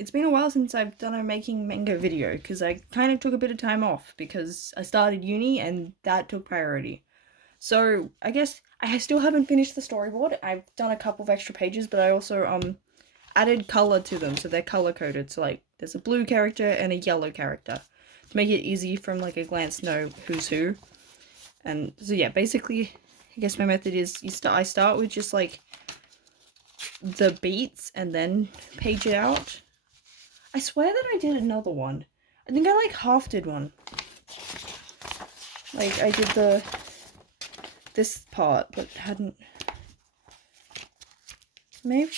it's been a while since I've done a making manga video because I kind of took a bit of time off because I started uni and that took priority. So I guess I still haven't finished the storyboard. I've done a couple of extra pages, but I also added color to them, so they're color coded. So like there's a blue character and a yellow character to make it easy from like a glance to know who's who. And so yeah, basically, I guess my method is I start with just like the beats and then page it out. I swear that I did another one. I think I like half did one. Like I did this part, but hadn't. Maybe.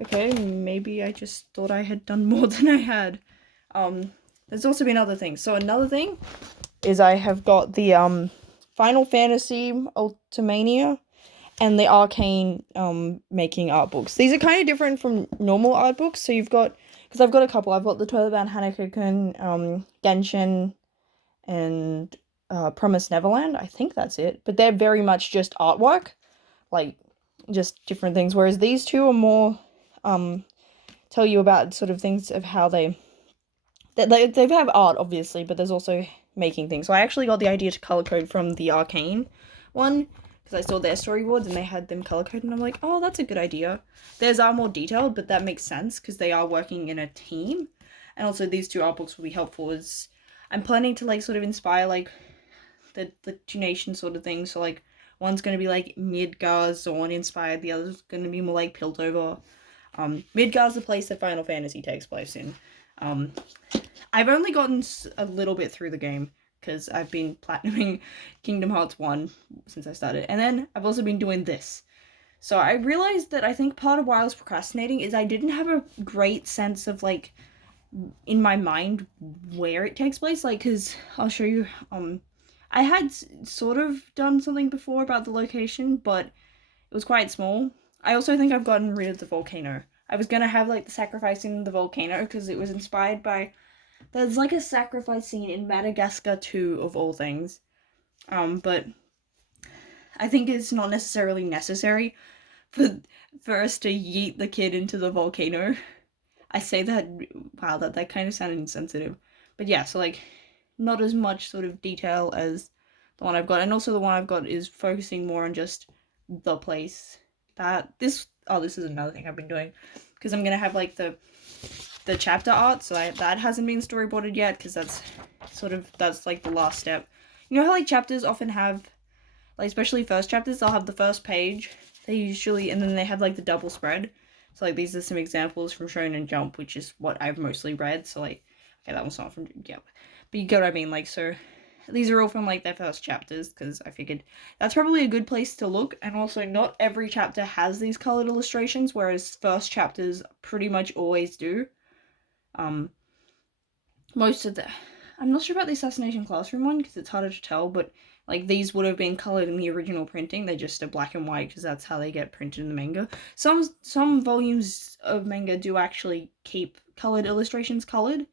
Okay, maybe I just thought I had done more than I had. There's also been other things. So another thing is I have got the Final Fantasy Ultimania and the Arcane making art books. These are kind of different from normal art books. So you've got, because I've got a couple. I've got the Toilet Hanako-kun, Genshin, and Promised Neverland. I think that's it. But they're very much just artwork, like just different things. Whereas these two are more tell you about sort of things of how they have art obviously, but there's also making things. So I actually got the idea to color code from the Arcane one because I saw their storyboards and they had them color coded, and I'm like, oh, that's a good idea. Theirs are more detailed, but that makes sense because they are working in a team. And also these two art books will be helpful as I'm planning to like sort of inspire like the two nations sort of thing. So like one's gonna be like Midgar Zorn inspired, the other's gonna be more like Piltover. Midgar's the place that Final Fantasy takes place in. I've only gotten a little bit through the game because I've been platinuming Kingdom Hearts 1 since I started. And then I've also been doing this. So I realized that I think part of why I was procrastinating is I didn't have a great sense of like in my mind where it takes place. Like, because I'll show you. I had sort of done something before about the location, but it was quite small. I also think I've gotten rid of the volcano. I was gonna have like the sacrifice in the volcano because it was inspired by. There's like a sacrifice scene in Madagascar 2 of all things. But I think it's not necessarily necessary for us to yeet the kid into the volcano. I say that, wow, that kind of sounded insensitive. But yeah, so like not as much sort of detail as the one I've got, and also the one I've got is focusing more on just the place that this is another thing I've been doing because I'm gonna have like the chapter art, so that hasn't been storyboarded yet because that's like the last step. You know how like chapters often have, like especially first chapters, they'll have the first page, they usually, and then they have like the double spread. So like these are some examples from Shonen Jump, which is what I've mostly read. So like, okay, that one's not from, yeah, but you get what I mean. Like, so these are all from like their first chapters because I figured that's probably a good place to look. And also, not every chapter has these colored illustrations, whereas first chapters pretty much always do. Most of the, I'm not sure about the Assassination Classroom one because it's harder to tell, but like these would have been colored in the original printing. They just are black and white because that's how they get printed in the manga. Some volumes of manga do actually keep colored illustrations colored.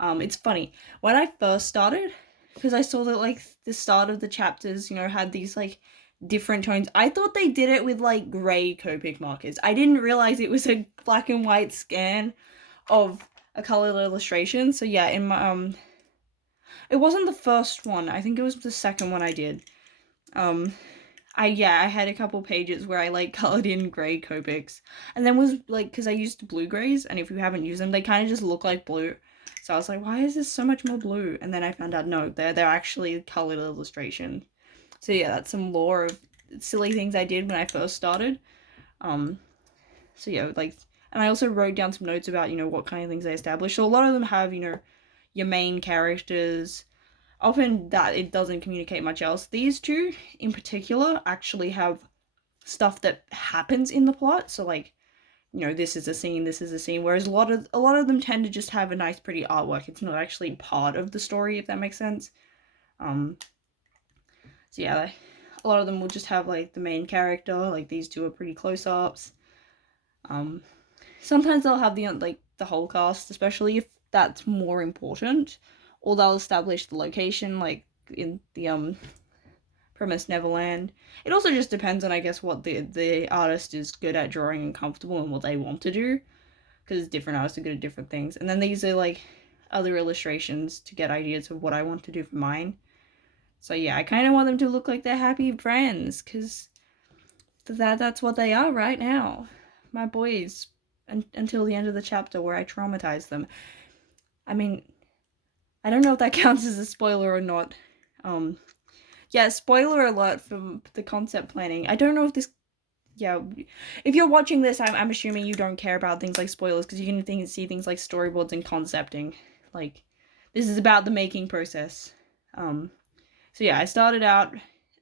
It's funny when I first started because I saw that like the start of the chapters, had these like different tones. I thought they did it with like gray Copic markers. I didn't realize it was a black and white scan of a colored illustration. So yeah, in my it wasn't the first one. I think it was the second one I did. I had a couple pages where I like colored in gray Copics, and then was like, because I used blue grays, and if you haven't used them, they kind of just look like blue. So I was like, why is this so much more blue? And then I found out no, they're actually colored illustration. So yeah, that's some lore of silly things I did when I first started. So yeah, like, and I also wrote down some notes about, what kind of things they established. So a lot of them have, your main characters. Often that it doesn't communicate much else. These two in particular actually have stuff that happens in the plot. So like, this is a scene, this is a scene. Whereas a lot of them tend to just have a nice, pretty artwork. It's not actually part of the story, if that makes sense. So yeah, a lot of them will just have like the main character. Like these two are pretty close-ups. Sometimes they'll have the whole cast, especially if that's more important, or they'll establish the location, like in the Promised Neverland. It also just depends on, I guess, what the artist is good at drawing and comfortable and what they want to do. because different artists are good at different things. And then these are like other illustrations to get ideas of what I want to do for mine. So yeah, I kind of want them to look like they're happy friends, because that's what they are right now. My boys, until the end of the chapter where I traumatize them. I mean, I don't know if that counts as a spoiler or not. Yeah, spoiler alert from the concept planning. I don't know if this, yeah, if you're watching this, I'm assuming you don't care about things like spoilers, because you can see things like storyboards and concepting. Like, this is about the making process. So yeah, I started out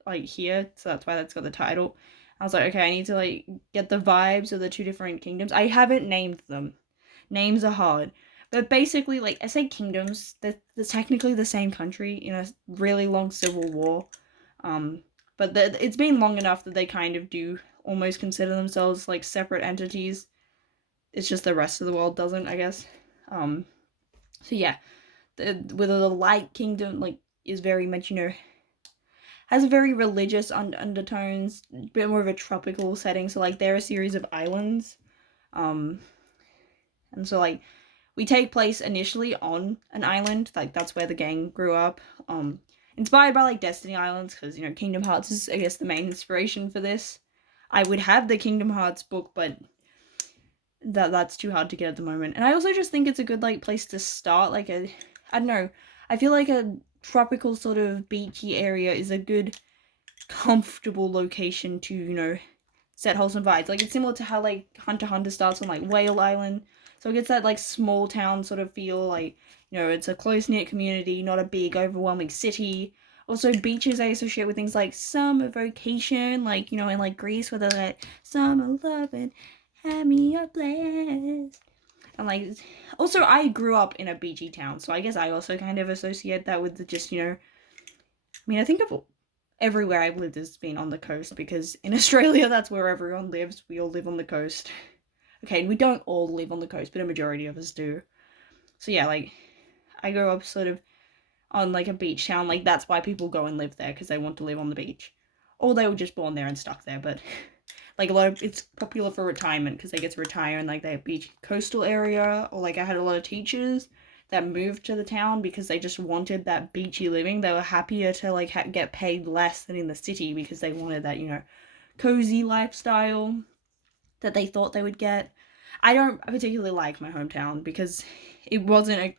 like here, so that's why that's got the title. I was like, okay, I need to like get the vibes of the two different kingdoms. I haven't named them. Names are hard. But basically, like, I say kingdoms, they're technically the same country in a really long civil war. But it's been long enough that they kind of do almost consider themselves, like, separate entities. It's just the rest of the world doesn't, I guess. So yeah, with the Light Kingdom, like, is very much, has a very religious undertones, a bit more of a tropical setting. So, like, they're a series of islands. And so, like, we take place initially on an island, like that's where the gang grew up. Inspired by like Destiny Islands, because Kingdom Hearts is, I guess, the main inspiration for this. I would have the Kingdom Hearts book, but that's too hard to get at the moment. And I also just think it's a good like place to start. Like I don't know. I feel like a tropical sort of beachy area is a good, comfortable location to set wholesome vibes. Like it's similar to how like Hunter x Hunter starts on like Whale Island. So it gets that like small town sort of feel, like, it's a close-knit community, not a big overwhelming city. Also, beaches I associate with things like summer vacation, like, in like Greece where they're like, summer loving, have me a blast. And like, also I grew up in a beachy town, so I guess I also kind of associate that with the just, I mean, I think of everywhere I've lived has been on the coast, because in Australia that's where everyone lives. We all live on the coast. Okay, and we don't all live on the coast, but a majority of us do. So yeah, like, I grew up sort of on like a beach town. Like, that's why people go and live there, because they want to live on the beach. Or they were just born there and stuck there, but like it's popular for retirement, because they get to retire in like their beach coastal area. Or like I had a lot of teachers that moved to the town because they just wanted that beachy living. They were happier to like get paid less than in the city, because they wanted that, cozy lifestyle that they thought they would get. I don't particularly like my hometown, because it wasn't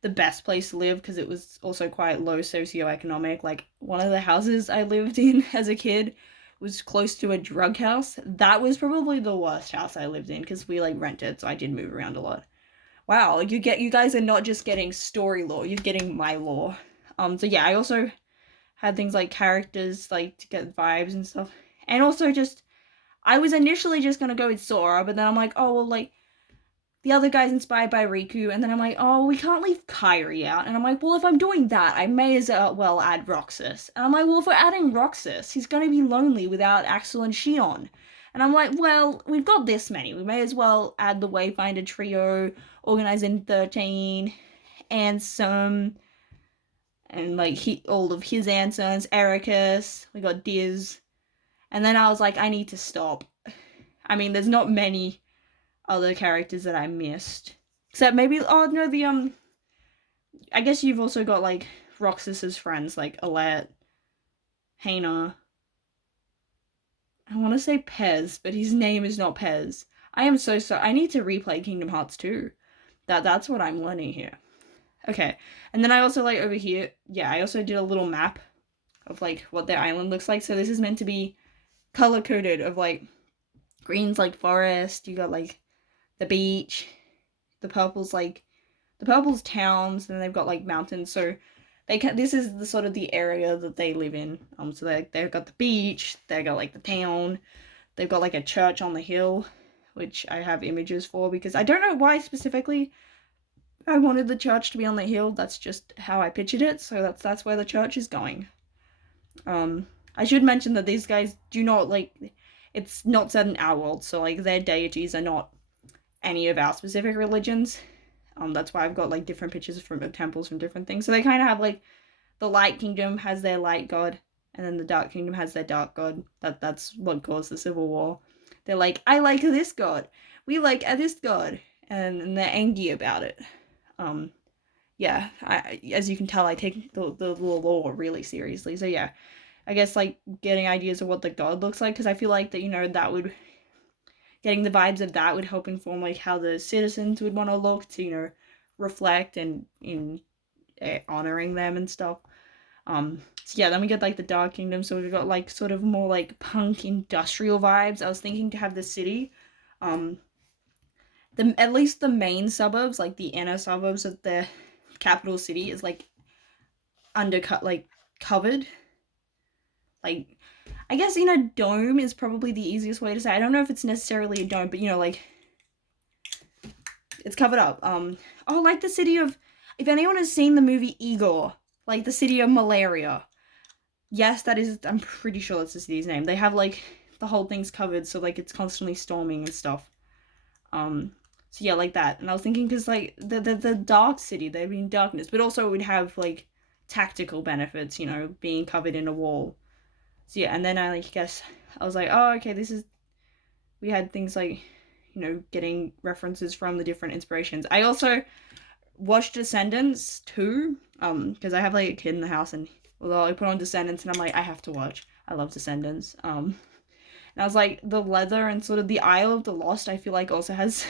the best place to live, because it was also quite low socioeconomic. Like, one of the houses I lived in as a kid was close to a drug house. That was probably the worst house I lived in, because we like rented, so I did move around a lot. Wow, you guys are not just getting story lore, you're getting my lore. So yeah, I also had things like characters, like, to get vibes and stuff. And also just, I was initially just gonna go with Sora, but then I'm like, oh, well, like, the other guy's inspired by Riku, and then I'm like, oh, we can't leave Kairi out. And I'm like, well, if I'm doing that, I may as well add Roxas. And I'm like, well, if we're adding Roxas, he's gonna be lonely without Axel and Shion. And I'm like, well, we've got this many. We may as well add the Wayfinder trio, Organized in 13, Ansem, and like all of his Ansems, Ericus, we got Diz. And then I was like, I need to stop. I mean, there's not many other characters that I missed. Except maybe, oh no, I guess you've also got like Roxas's friends, like Alette, Hana. I want to say Pez, but his name is not Pez. I am so sorry. I need to replay Kingdom Hearts 2. That's what I'm learning here. Okay, and then I also, like, over here, yeah, I also did a little map of, like, what their island looks like. So this is meant to be color-coded, of, like, green's, like, forest, you got, like, the beach, the purple's towns, and they've got, like, mountains. So this is the sort of the area that they live in. So they've got the beach, they've got, like, the town, they've got, like, a church on the hill, which I have images for, because I don't know why specifically I wanted the church to be on the hill. That's just how I pictured it, so that's where the church is going. I should mention that these guys do not, like, it's not set in our world, so, like, their deities are not any of our specific religions. That's why I've got, like, different pictures from temples from different things. So they kind of have, like, the Light Kingdom has their light god, and then the Dark Kingdom has their dark god. That's what caused the Civil War. They're like, I like this god. We like this god. and they're angry about it. Yeah, as you can tell, I take the lore really seriously. So yeah, I guess like getting ideas of what the god looks like, because I feel like that, you know, that would, getting the vibes of that would help inform like how the citizens would want to look to, you know, reflect and in honoring them and stuff. So yeah, then we get like the Dark Kingdom, so we got like sort of more like punk industrial vibes. I was thinking to have the city, the at least the main suburbs, like the inner suburbs of the capital city, is like undercut, like covered. Like, I guess in a dome is probably the easiest way to say. I don't know if it's necessarily a dome, but you know, like it's covered up. Oh, like the city of, if anyone has seen the movie Igor, like the city of malaria. Yes, that is, I'm pretty sure that's the city's name. They have like the whole thing's covered, so like it's constantly storming and stuff. So yeah, like that. And I was thinking, because like the dark city, they'd be in darkness, but also it would have like tactical benefits, you know, being covered in a wall. So yeah, and then I like guess I was like, oh, okay, this is, we had things like, you know, getting references from the different inspirations. I also watched Descendants too, because I have like a kid in the house, and although I put on Descendants and I'm like, I have to watch. I love Descendants. And I was like, the leather and sort of the Isle of the Lost, I feel like also has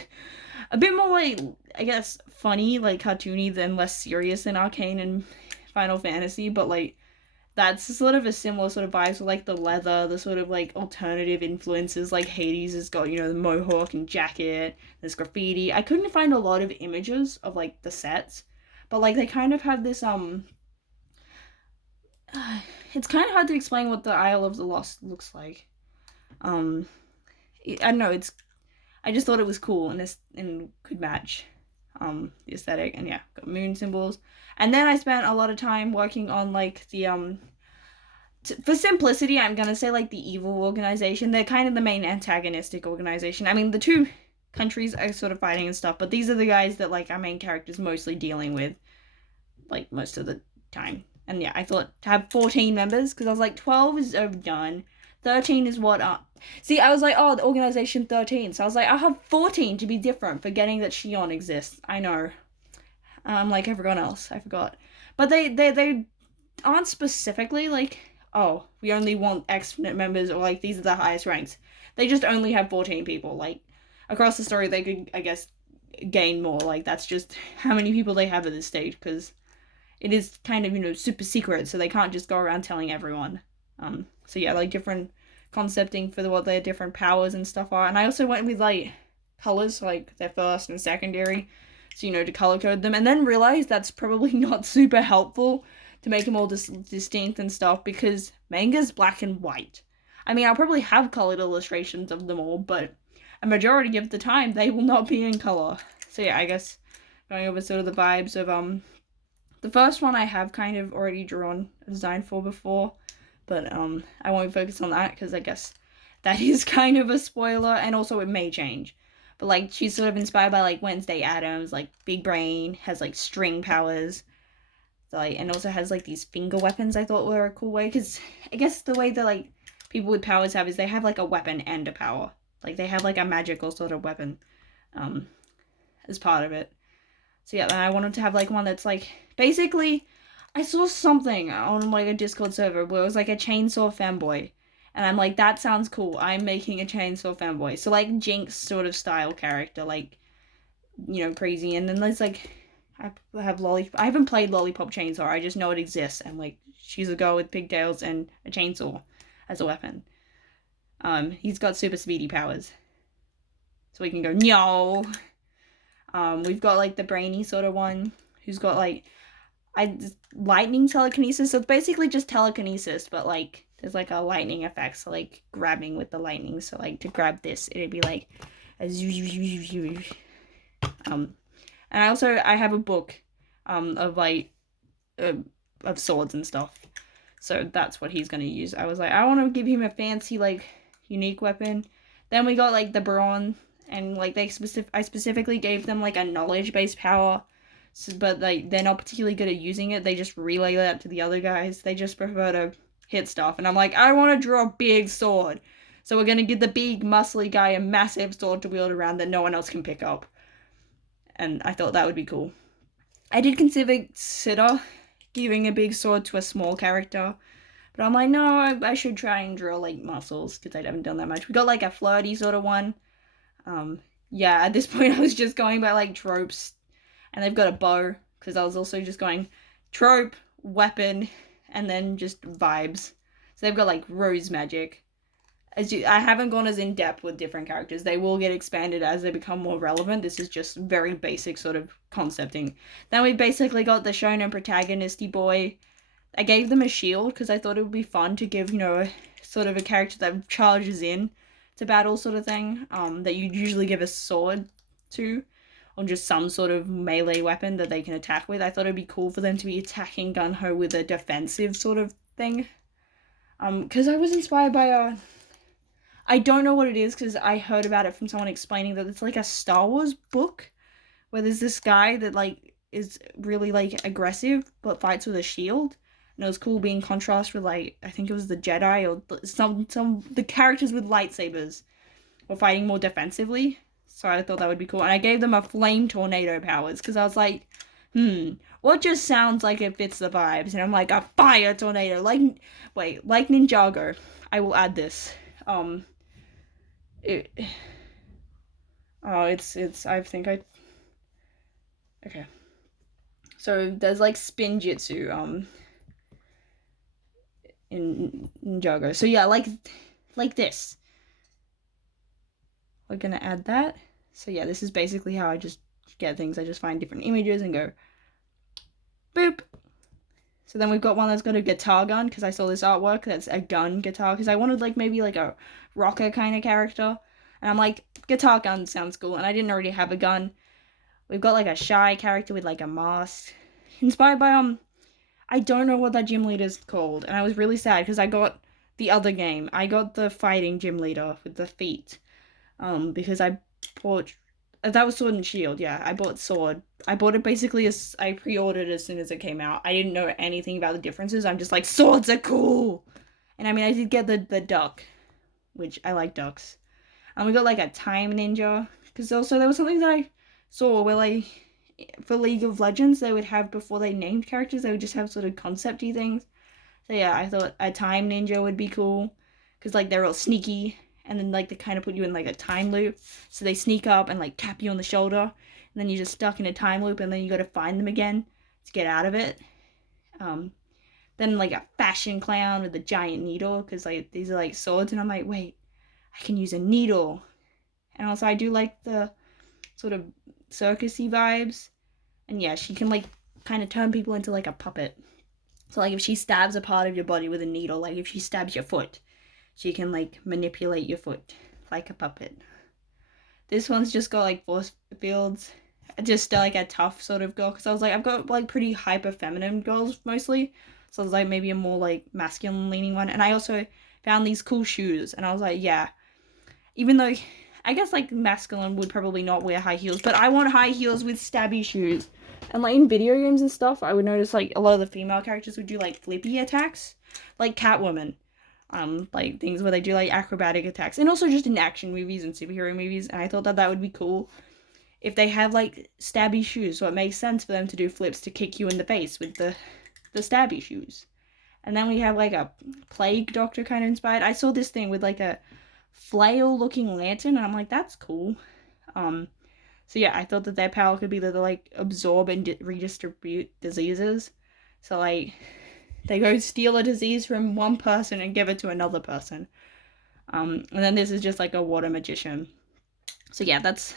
a bit more like, I guess, funny, like cartoony than less serious than Arcane and Final Fantasy, but like that's sort of a similar sort of vibe. So like the leather, the sort of like alternative influences, like Hades has got, you know, the mohawk and jacket, there's graffiti. I couldn't find a lot of images of like the sets, but like they kind of have this it's kind of hard to explain what the Isle of the Lost looks like. I don't know, it's, I just thought it was cool and this and could match the aesthetic, and yeah, got moon symbols. And then I spent a lot of time working on like the for simplicity, I'm gonna say like the evil organization. They're kind of the main antagonistic organization. I mean, the two countries are sort of fighting and stuff, but these are the guys that like our main character's mostly dealing with, like most of the time. And yeah, I thought to have 14 members, because I was like 12 is overdone. 13 is what see, I was like, oh, the organization 13. So I was like, I'll have 14 to be different, forgetting that Shion exists. I know. I'm like everyone else. I forgot. But they aren't specifically like, oh, we only want X members, or like these are the highest ranks. They just only have 14 people. Like across the story, they could, I guess, gain more. Like that's just how many people they have at this stage, because it is kind of, you know, super secret, so they can't just go around telling everyone. So yeah, like different concepting for what their different powers and stuff are. And I also went with like colors, like their first and secondary, so you know, to color code them, and then realized that's probably not super helpful to make them all distinct and stuff, because manga's black and white. I mean, I'll probably have colored illustrations of them all, but a majority of the time they will not be in color. So yeah, I guess going over sort of the vibes of the first one I have kind of already drawn a design for before, but I won't focus on that because I guess that is kind of a spoiler, and also it may change. But like she's sort of inspired by like Wednesday Addams, like big brain, has like string powers, so, like, and also has like these finger weapons. I thought were a cool way, because I guess the way that like people with powers have is they have like a weapon and a power, like they have like a magical sort of weapon as part of it. So yeah, then I wanted to have like one that's like, basically, I saw something on like a Discord server where it was like a chainsaw fanboy, and I'm like, that sounds cool. I'm making a chainsaw fanboy. So like Jinx sort of style character, like, you know, crazy. And then there's like, I have Lollipop. I haven't played Lollipop Chainsaw. I just know it exists, and like she's a girl with pigtails and a chainsaw as a weapon. He's got super speedy powers, so we can go no. We've got like the brainy sort of one who's got like lightning telekinesis. So it's basically just telekinesis, but like there's like a lightning effect. So like grabbing with the lightning. So like to grab this, it'd be like a and I have a book of like of swords and stuff. So that's what he's gonna use. I was like, I want to give him a fancy like unique weapon. Then we got like the brawn, and like I specifically gave them like a knowledge based power, so, but like they're not particularly good at using it. They just relay that to the other guys. They just prefer to hit stuff, and I'm like, I want to draw a big sword, so we're gonna give the big muscly guy a massive sword to wield around that no one else can pick up. and I thought that would be cool. I did consider giving a big sword to a small character, but I'm like, no, I should try and draw like muscles because I haven't done that much. We got like a flirty sort of one. Yeah, at this point I was just going by like tropes, and they've got a bow because I was also just going trope, weapon, and then just vibes. So they've got like rose magic. I haven't gone as in depth with different characters. They will get expanded as they become more relevant. This is just very basic sort of concepting. Then we basically got the shonen protagonisty boy. I gave them a shield because I thought it would be fun to give, sort of a character that charges in to battle sort of thing. That you usually give a sword to, or just some sort of melee weapon that they can attack with. I thought it'd be cool for them to be attacking gung-ho with a defensive sort of thing. Because I was inspired by I don't know what it is because I heard about it from someone explaining that it's like a Star Wars book where there's this guy that like is really like aggressive but fights with a shield, and it was cool being contrast with like I think it was the Jedi or some the characters with lightsabers were fighting more defensively. So I thought that would be cool, and I gave them a flame tornado powers because I was like, what just sounds like it fits the vibes, and I'm like a fire tornado like Ninjago. I will add this. Okay. So there's like spin jutsu in Ninjago. So yeah, like this. We're gonna add that. So yeah, this is basically how I just get things. I just find different images and go boop. So then we've got one that's got a guitar gun because I saw this artwork that's a gun guitar because I wanted like maybe like a rocker kind of character, and I'm like guitar gun sounds cool, and I didn't already have a gun. We've got like a shy character with like a mask, inspired by I don't know what that gym leader's called, and I was really sad because I got the other game. I got the fighting gym leader with the feet, because I bought. That was Sword and Shield, yeah. I bought Sword. I bought it basically as I pre-ordered as soon as it came out. I didn't know anything about the differences. I'm just like, swords are cool! And I mean, I did get the duck, which I like ducks. And we got like a time ninja, because also there was something that I saw where like, for League of Legends, they would have, before they named characters, they would just have sort of concept-y things. So yeah, I thought a time ninja would be cool, because like they're all sneaky, and then like they kind of put you in like a time loop, so they sneak up and like tap you on the shoulder, and then you're just stuck in a time loop, and then you got to find them again to get out of it. Then like a fashion clown with a giant needle, because like these are like swords, and I'm like, wait, I can use a needle. And also I do like the sort of circusy vibes, and yeah, she can like kind of turn people into like a puppet. So like if she stabs a part of your body with a needle, like if she stabs your foot, she can like manipulate your foot like a puppet. This one's just got like force fields, just like a tough sort of girl, because I was like, I've got like pretty hyper feminine girls mostly, so I was like maybe a more like masculine leaning one. And I also found these cool shoes, and I was like, yeah, even though I guess like masculine would probably not wear high heels, but I want high heels with stabby shoes. And like in video games and stuff, I would notice like a lot of the female characters would do like flippy attacks, like Catwoman. Like things where they do like acrobatic attacks, and also just in action movies and superhero movies. And I thought that would be cool if they have like stabby shoes, so it makes sense for them to do flips to kick you in the face with the stabby shoes. And then we have like a plague doctor kind of inspired. I saw this thing with like a flail looking lantern, and I'm like, that's cool. So yeah, I thought that their power could be that they like absorb and redistribute diseases. So like they go steal a disease from one person and give it to another person. And then this is just like a water magician. So yeah, that's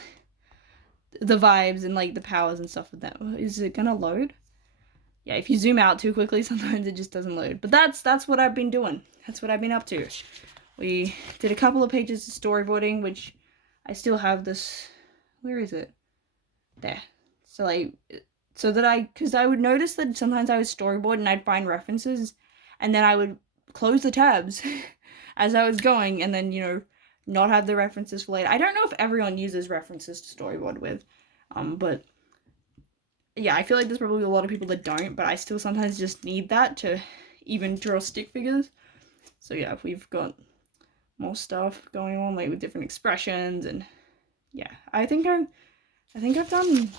the vibes and like the powers and stuff with that. Is it gonna load? Yeah, if you zoom out too quickly, sometimes it just doesn't load. But that's what I've been doing. That's what I've been up to. We did a couple of pages of storyboarding, which I still have this. Where is it? There. So like, so that because I would notice that sometimes I would storyboard and I'd find references, and then I would close the tabs as I was going, and then, not have the references for later. I don't know if everyone uses references to storyboard with, but yeah, I feel like there's probably a lot of people that don't, but I still sometimes just need that to even draw stick figures. So yeah, we've got more stuff going on, like with different expressions, and yeah, I think I've done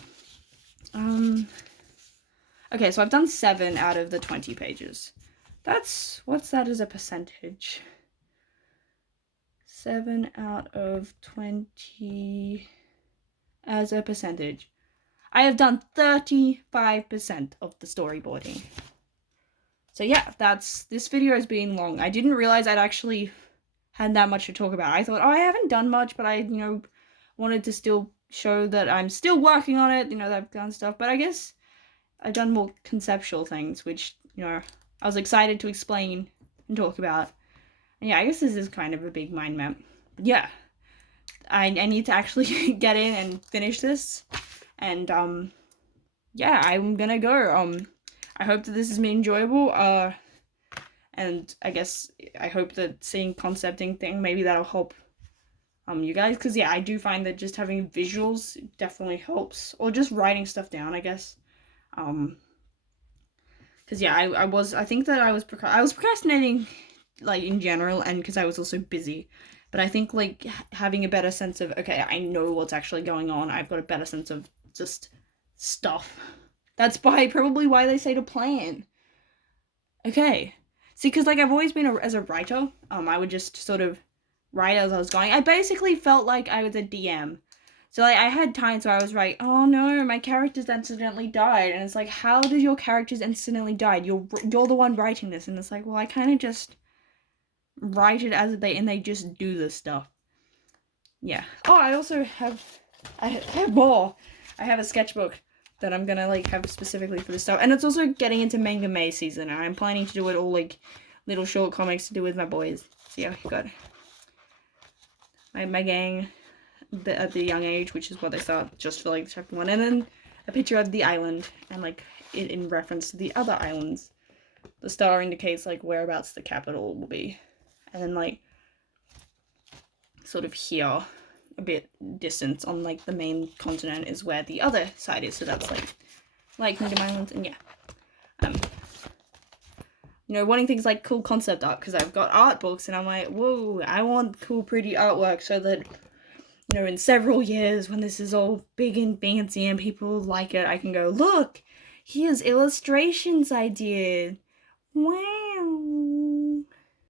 Okay, so I've done 7 out of the 20 pages. What's that as a percentage? 7 out of 20 as a percentage. I have done 35% of the storyboarding. So yeah, this video has been long. I didn't realize I'd actually had that much to talk about. I thought, oh, I haven't done much, but I, wanted to still show that I'm still working on it, that kind of stuff. But I guess I've done more conceptual things, which, I was excited to explain and talk about. And yeah, I guess this is kind of a big mind map. But yeah, I need to actually get in and finish this. And, yeah, I'm gonna go. I hope that this has been enjoyable. And I guess I hope that seeing concepting thing, maybe that'll help you guys, because yeah, I do find that just having visuals definitely helps, or just writing stuff down, I guess. Because yeah, I think that I was procrastinating, like, in general, and because I was also busy. But I think, like, having a better sense of, okay, I know what's actually going on, I've got a better sense of just stuff. That's probably why they say to plan. Okay. See, because, like, I've always been, as a writer, I would just sort of write as I was going. I basically felt like I was a DM. So, like, I had times where I was like, oh no, my characters accidentally died. And it's like, how did your characters accidentally die? You're the one writing this. And it's like, well, I kind of just write it as and they just do this stuff. Yeah. Oh, I also have, I have more. I have a sketchbook that I'm gonna, like, have specifically for this stuff. And it's also getting into Manga May season, and I'm planning to do it all, like, little short comics to do with my boys. So yeah, we got my gang at the young age, which is what they start just for, like, chapter 1. And then a picture of the island, and, like, it in reference to the other islands. The star indicates, like, whereabouts the capital will be. And then, like, sort of here, a bit distance on, like, the main continent is where the other side is. So that's, like Kingdom Islands, and yeah. Wanting things like cool concept art, because I've got art books, and I'm like, whoa, I want cool, pretty artwork so that, in several years, when this is all big and fancy and people like it, I can go, look, here's illustrations I did. Wow.